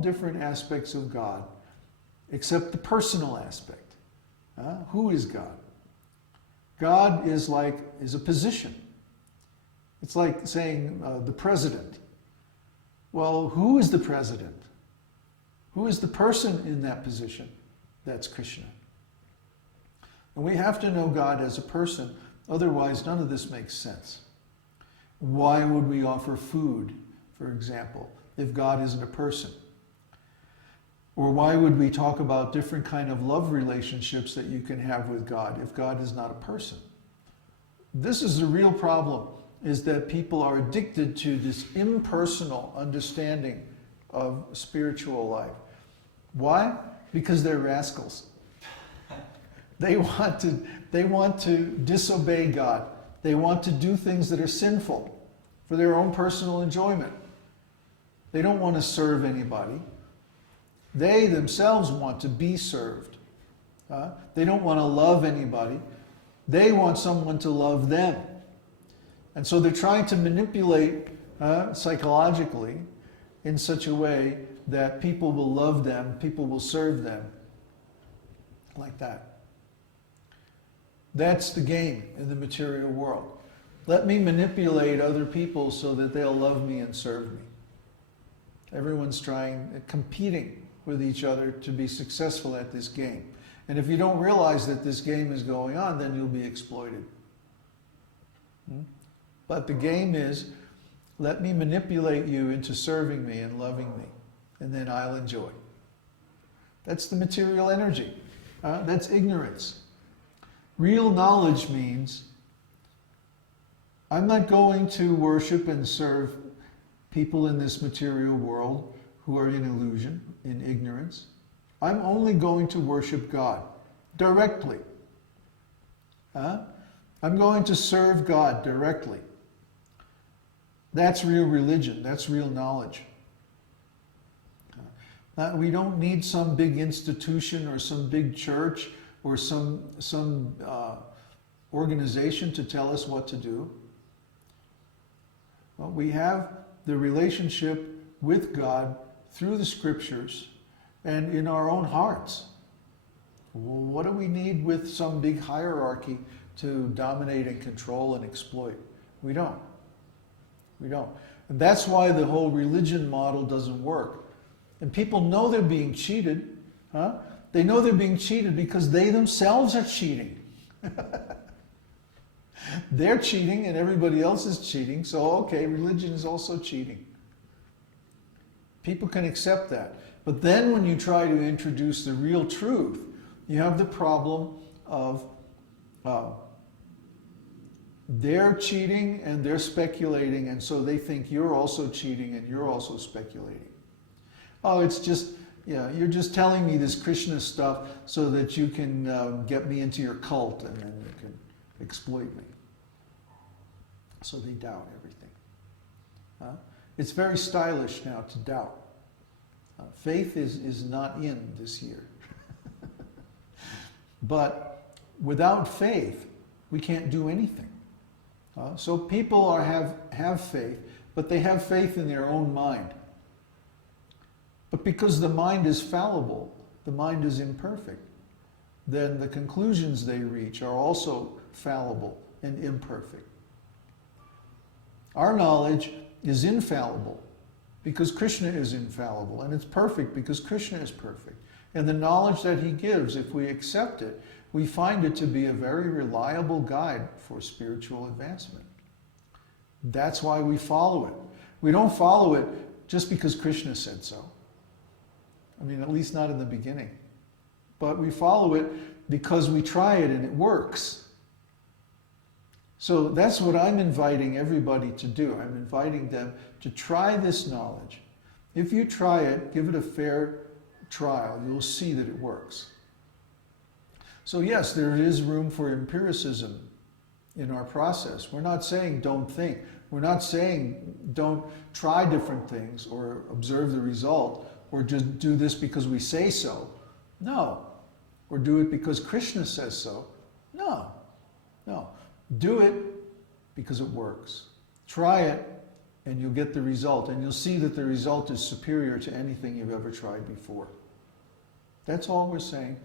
different aspects of God, except the personal aspect. Who is God? God is a position. It's like saying the president. Well, who is the president? Who is the person in that position? That's Krishna. And we have to know God as a person, otherwise none of this makes sense. Why would we offer food, for example, if God isn't a person? Or why would we talk about different kind of love relationships that you can have with God if God is not a person? This is the real problem, is that people are addicted to this impersonal understanding of spiritual life. Why? Because they're rascals. They want to disobey God. They want to do things that are sinful for their own personal enjoyment. They don't want to serve anybody. They themselves want to be served. They don't want to love anybody. They want someone to love them. And so they're trying to manipulate psychologically in such a way that people will love them, people will serve them, like that. That's the game in the material world. Let me manipulate other people so that they'll love me and serve me. Everyone's competing with each other to be successful at this game. And if you don't realize that this game is going on, then you'll be exploited. But the game is, let me manipulate you into serving me and loving me, and then I'll enjoy. That's the material energy. That's ignorance. Real knowledge means I'm not going to worship and serve people in this material world who are in illusion, in ignorance. I'm only going to worship God directly. I'm going to serve God directly. That's real religion. That's real knowledge. We don't need some big institution or some big church or some organization to tell us what to do. Well, we have the relationship with God through the scriptures and in our own hearts. Well, what do we need with some big hierarchy to dominate and control and exploit? We don't. We don't. And that's why the whole religion model doesn't work. And people know they're being cheated. They know they're being cheated because they themselves are cheating. They're cheating and everybody else is cheating, so okay, religion is also cheating. People can accept that. But then when you try to introduce the real truth, you have the problem of they're cheating and they're speculating, and so they think you're also cheating and you're also speculating. Oh, it's just, you're just telling me this Krishna stuff so that you can get me into your cult and then you can exploit me. So they doubt everything. It's very stylish now to doubt. Faith is not in this year. But without faith, we can't do anything. So people have faith, but they have faith in their own mind. But because the mind is fallible, the mind is imperfect, then the conclusions they reach are also fallible and imperfect. Our knowledge is infallible because Krishna is infallible, and it's perfect because Krishna is perfect. And the knowledge that he gives, if we accept it, we find it to be a very reliable guide for spiritual advancement. That's why we follow it. We don't follow it just because Krishna said so. I mean, at least not in the beginning. But we follow it because we try it and it works. So that's what I'm inviting everybody to do. I'm inviting them to try this knowledge. If you try it, give it a fair trial, you'll see that it works. So yes, there is room for empiricism in our process. We're not saying don't think. We're not saying don't try different things or observe the result or just do this because we say so. No. Or do it because Krishna says so. No. No. Do it because it works. Try it and you'll get the result, and you'll see that the result is superior to anything you've ever tried before. That's all we're saying.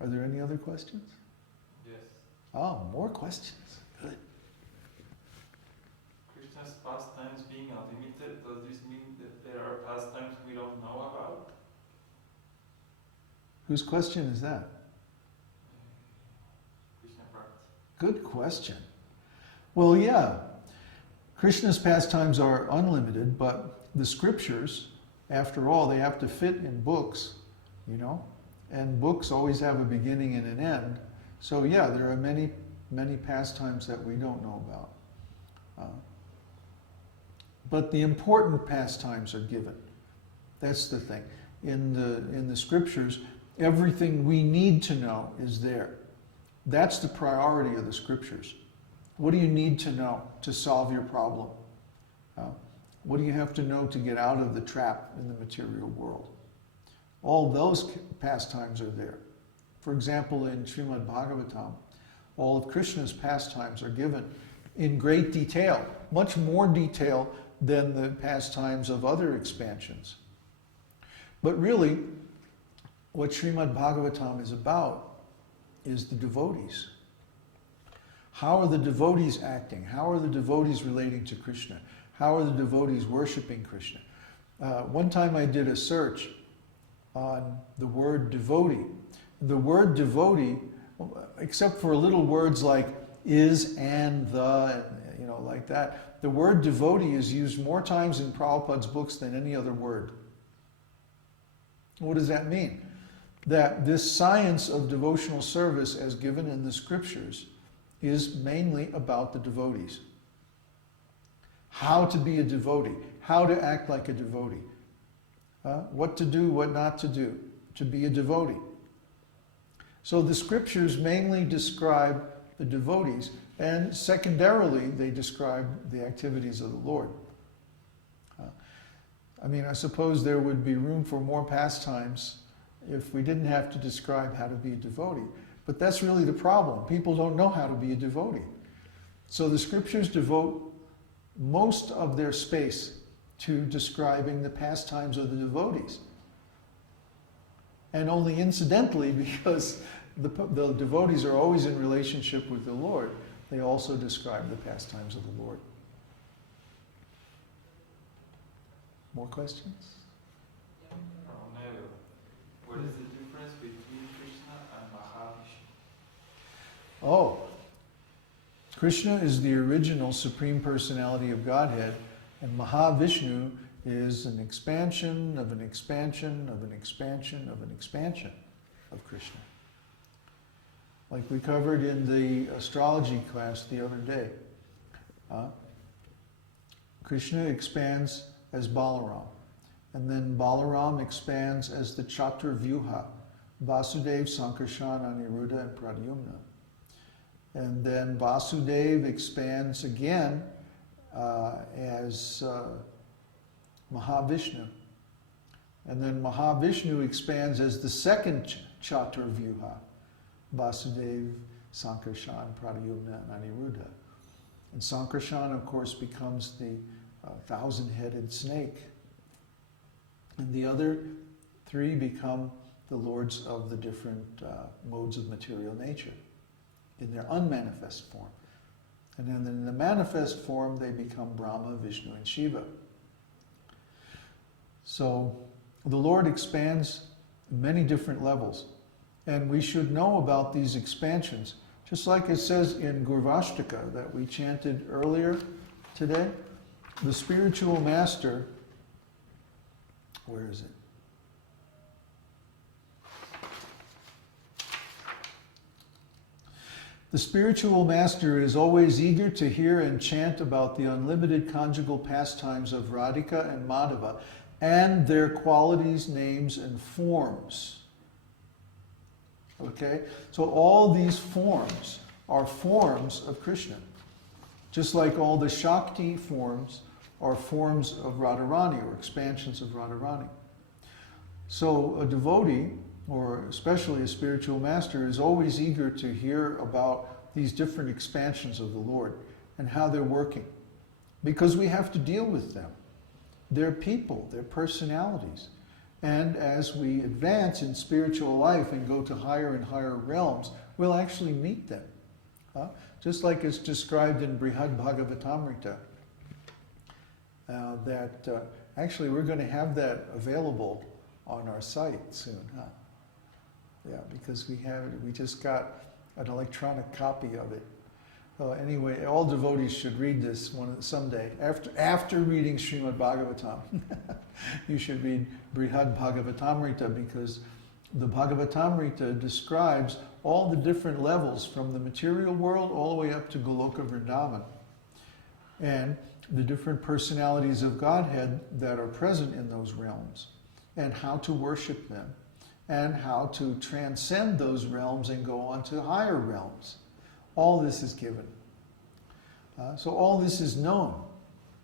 Are there any other questions? Yes. Oh, more questions. Good. Krishna's pastimes being unlimited, does this mean that there are pastimes we don't know about? Whose question is that? Krishna Bhakt. Good question. Well, yeah, Krishna's pastimes are unlimited, but the scriptures, after all, they have to fit in books, you know, and books always have a beginning and an end. So yeah, there are many, many pastimes that we don't know about. But the important pastimes are given. That's the thing. In the scriptures, everything we need to know is there. That's the priority of the scriptures. What do you need to know to solve your problem? What do you have to know to get out of the trap in the material world? All those pastimes are there. For example, in Srimad Bhagavatam, all of Krishna's pastimes are given in great detail, much more detail than the pastimes of other expansions. But really, what Srimad Bhagavatam is about is the devotees. How are the devotees acting? How are the devotees relating to Krishna? How are the devotees worshiping Krishna? One time I did a search on the word devotee. The word devotee, except for little words like is and the, you know, like that, the word devotee is used more times in Prabhupada's books than any other word. What does that mean? That this science of devotional service as given in the scriptures is mainly about the devotees. How to be a devotee, how to act like a devotee, what to do, what not to do, to be a devotee. So the scriptures mainly describe the devotees, and secondarily they describe the activities of the Lord. I mean, I suppose there would be room for more pastimes if we didn't have to describe how to be a devotee. But that's really the problem. People don't know how to be a devotee. So the scriptures devote most of their space to describing the pastimes of the devotees. And only incidentally, because the devotees are always in relationship with the Lord, they also describe the pastimes of the Lord. More questions? What is the difference between Krishna and Mahavishnu? Oh, Krishna is the original Supreme Personality of Godhead, and Mahavishnu is an expansion of an expansion of an expansion of an expansion of Krishna. Like we covered in the astrology class the other day. Krishna expands as Balaram. And then Balaram expands as the Chaturvyuha, Vasudeva, Sankarshan, Aniruddha, and Pradyumna. And then Vasudeva expands again as Mahavishnu. And then Mahavishnu expands as the second Chaturvyuha, Vasudeva, Sankarshan, Pradyumna, and Aniruddha. And Sankarshan, of course, becomes the thousand-headed snake. And the other three become the lords of the different modes of material nature in their unmanifest form. And then in the manifest form, they become Brahma, Vishnu, and Shiva. So the Lord expands many different levels. And we should know about these expansions. Just like it says in Gurvashtaka that we chanted earlier today, the spiritual master, where is it? The spiritual master is always eager to hear and chant about the unlimited conjugal pastimes of Radhika and Madhava and their qualities, names, and forms. Okay? So all these forms are forms of Krishna. Just like all the Shakti forms are forms of Radharani or expansions of Radharani. So a devotee, or especially a spiritual master, is always eager to hear about these different expansions of the Lord. and how they're working. Because we have to deal with them. They're people, they're personalities. And as we advance in spiritual life and go to higher and higher realms, we'll actually meet them. Just like it's described in Brihad Bhagavatamrita, that actually we're going to have that available on our site soon. Yeah, because we just got an electronic copy of it. Anyway, all devotees should read this someday. After reading Srimad Bhagavatam, you should read Brihad Bhagavatamrita, because the Bhagavatamrita describes all the different levels from the material world all the way up to Goloka Vrindavan, and the different personalities of Godhead that are present in those realms, and how to worship them, and how to transcend those realms and go on to higher realms. All this is given. So all this is known.